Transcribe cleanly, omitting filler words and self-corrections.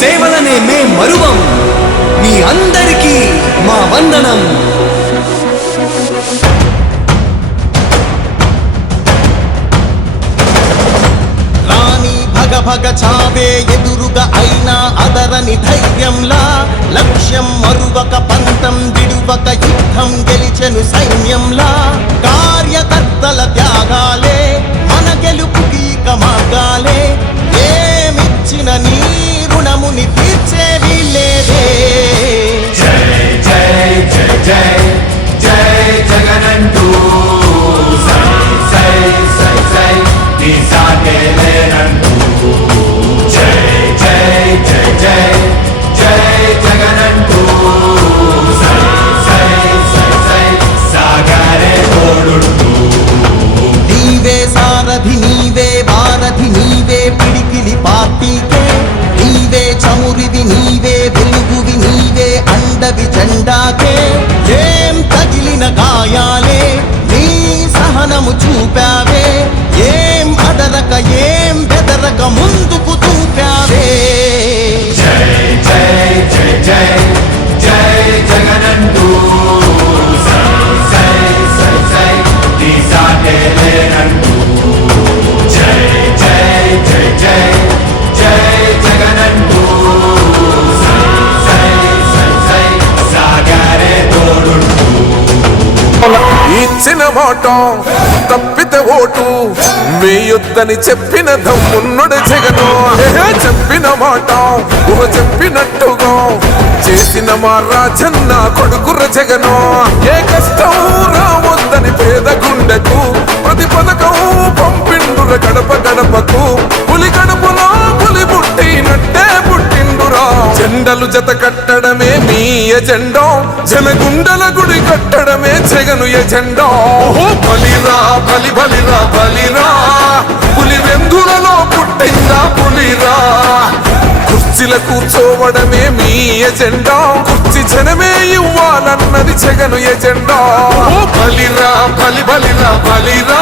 సేవలనే మే మరువం. మీ అందరికీ మా వందనం. భగ చావే ఎదురుగా అయినా అదరని ధైర్యంలా, లక్ష్యం మరువక పంతం విడువక యుద్ధం గెలిచెను సైన్యంలా. కార్యకర్తల త్యాగాలే మన గెలుపుకి ఇక మార్గాలే. ఏమిచ్చిన నీ రుణముని తీర్చేవి లేదే. జై జై జై జై జై జగనంటూ సై సై సై సై నీ సాటే లేనంటూ. జై జై జై జై జై జగనంటూ సై సై సై సై సాగరే తోడుంటూ. నీవే సారథి నీవే వారధి నీవే పిడికిలి పార్టీకే. నీవే చమురివి నీవే వెలుగువి నీవే అండవి జెండాకే. ఏం తగిలిన గాయాలే నీ సహనము చూపావే. ఏం అదరక ఏం బెదరక ముందుకు చూపావే. జై జై జై జై జై జగనంటూ సై సై సై సై నీ సాటే లేనంటూ. జై జై జై జై జై జగనంటూ సై సై సై సై సాగరే తోడుంటూ. ఇచ్చిన మాట తప్పితే ఓటు వేయొద్దని చెప్పిన దమ్మున్నడు జగను. చెప్పిన మాట ఊహ చెప్పినట్టుగా చేసిన మా రాజన్న కొడుకుర జగను. ఏ కష్టం రావద్దని పేద గుండెకు ప్రతి పథకం పంపిండుర గడప గడపకు. పులి గడపలో పులి పుట్టినట్టే పుట్టిండురా. జెండలు జత కట్టడమే మీ ఎజెండా, జనగుండల గుడి కట్టడమే జగను ఎజెండా. బలిరా బలి బలిరా బలిరా, పులి వెందులలో పుట్టిందా పులిరా. కుర్చీల కూర్చోవడమే మీ ఎజెండా, కుర్చీ జనమే ఇవ్వాలన్నది జగను ఎజెండా. బలిరా బలి బలిరా బలిరా.